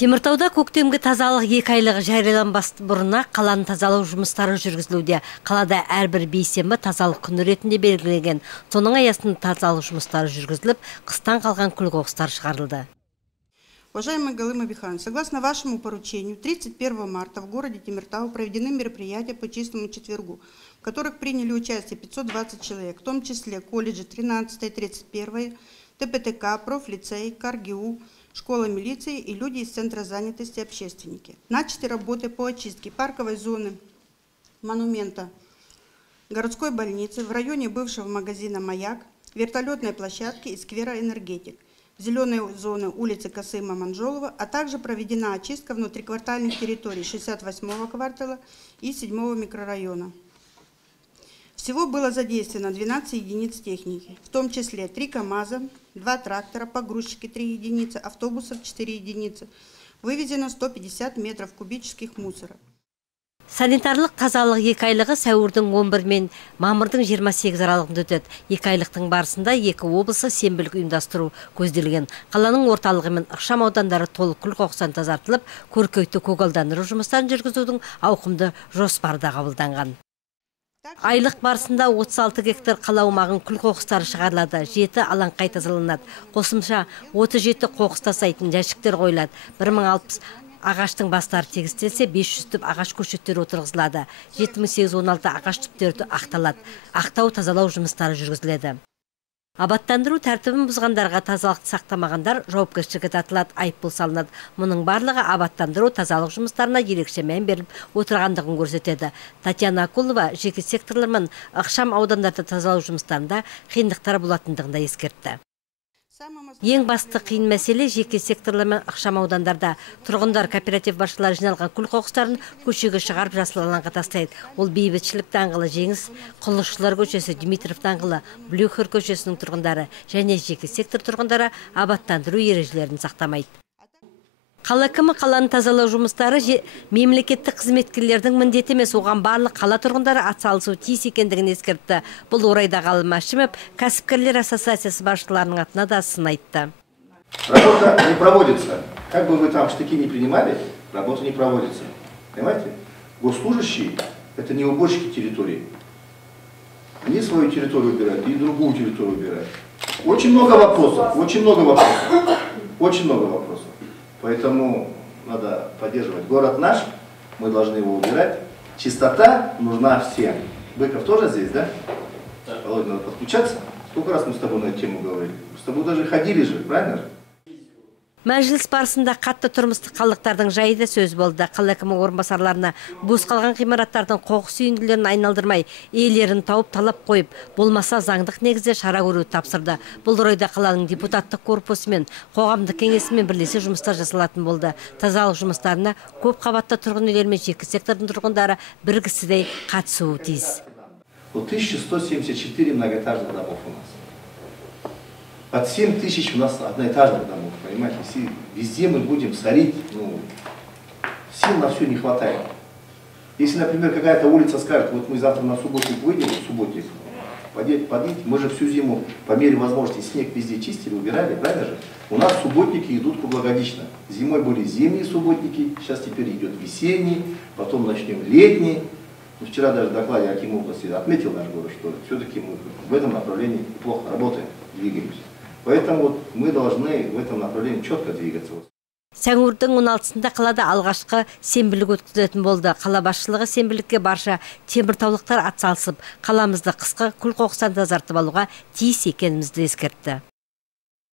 Теміртауда көктемгі тазалық 2 айлығы жарияланбас бұрына қаланың тазалау жұмыстары жүргізілуде. Қалада әрбір бейсенбі тазалық күні ретінде белгіленген. Соның аясында тазалық жұмыстары жүргізіліп, қыстан қалған күл-қоқыстар шығарылды. Уважаемый Галина Михайловна, согласно вашему поручению, 31 марта в городе Темиртау проведены мероприятия по чистому четвергу, в которых приняли участие 520 человек, в том числе колледжи 13-31, ТПТК, профлицей, КарГУ, школа милиции и люди из Центра занятости общественники. Начаты работы по очистке парковой зоны монумента городской больницы в районе бывшего магазина «Маяк», вертолетной площадки и сквера «Энергетик», зеленой зоны улицы Касыма Манжолова, а также проведена очистка внутриквартальных территорий 68-го квартала и 7-го микрорайона. Всего было задействовано 12 единиц техники, в том числе 3 КАМАЗа, 2 трактора, погрузчики 3 единицы, автобусов 4 единицы. Вывезено 150 метров кубических мусора. Санитарлық тазалық 2 айлығы сәуірдің 11 мен мамырдың 28 аралығында өтеді. 2 айлықтың барысында 2 облысы сенбілік ұйымдастыру көзделген. Қаланың орталығы мен ықшам аудандары толық күл-қоқыстан тазартылып, көркейтті көгалдандыру жұмыстарын жүргізудің ауқымды жоспары да қабылданған. Айлық барысында 36 гектар қала аумағын күл-қоқыстары шығарылады, 7 алаңқай тазаланады. Қосымша 37 қоқыс тастайтын жәшіктер қойылады. 1060 ағаштың бастары тегістелсе, 500 түп ағаш көшеттері отырғызылады. 7816 ағаш түптері ақталады. Ақтау тазалау жұмыстары жүргізіледі. Абаттандыру тәртібін бұзғандарға, тазалықты сақтамағандар жауапкершілікке тартылады, айыппұл салынады. Мұның барлығы абаттандыру тазалық жұмыстарына ерекше мән беріліп отырғандығын көрсетеді. Татьяна Акулова жеке секторлар мен ықшам аудандарда тазалау жұмыстарында қиындықтар болатындығын да ескертті. Ең басты қиын мәселе жеке секторлар мен ықшам аудандарда тұрғындар кооператив басшылары жиналған күл-қоқыстарын көшеге шығарып жасыл алаңға тастайды. Ол Бейбітшілік даңғылы, Жеңіс, Құрылысшылар көшесі, Дмитров даңғылы, Блюхер көшесінің тұрғындары және жеке сектор тұрғындары абаттандыру ережелерін сақтамайды. Қала әкімі қаланы тазалау жұмыстары мемлекеттік қызметкерлердің міндеті емес, оған барлық қала тұрғындары атсалысуы тиіс екендігін ескертті. Бұл орайда Ғалым Мәшімов кәсіпкерлер ассоциациясы басшыларының атына да сын айтты. Работа не проводится. Как бы вы там штыки не принимали, работа не проводится. Понимаете? Госслужащие – это не уборщики территории. Они свою территорию убирают и другую территорию убирают. Очень много вопросов, очень много вопросов, очень много вопросов. Поэтому надо поддерживать город наш, мы должны его убирать. Чистота нужна всем. Быков тоже здесь, да? Да. Володя, надо подключаться. Сколько раз мы с тобой на эту тему говорили? С тобой даже ходили же, правильно же? Мәжіліс барысында қатты тұрмыстық қалдықтардың жайы да сөз болды. Қала әкімі орынбасарларына бос қалған ғимараттардың қоқыс үйінділерін айналдырмай, иелерін тауып талап қойып, болмаса заңдық негізде шара көруді тапсырды. Бұл орайда қаланың депутаттық корпусы мен қоғамдық кеңесімен бірлесе жұмыстар жасалатын болды. Тазалық жұмыстарына көп қабатты тұрғын үйлер мен жеке сектордың тұрғындары бір кісідей қатысуы тиіс. 1174 многоэтажных домов у нас. Под 7000 у нас одноэтажных домов, понимаете? Везде мы будем сорить, сил на все не хватает. Если, например, какая-то улица скажет, вот мы завтра на субботник выйдем, подъедем, мы же всю зиму по мере возможности снег везде чистили, убирали, правильно же? У нас субботники идут круглогодично. Зимой были зимние субботники, сейчас теперь идет весенний, потом начнем летний. Вчера даже в докладе Аким области отметил наш город, что все-таки мы в этом направлении плохо работаем, двигаемся. Поэтому мы должны в этом направлении четко двигаться. Сәуірдің 16-сында қалада алғашқы сенбілік өткізілетін болды. Қала басшылығы сенбілікке барша теміртаулықтар атсалысып, қаламызды қысқы күл-қоқыстан тазартып алуға тиіс екенімізді ескертті.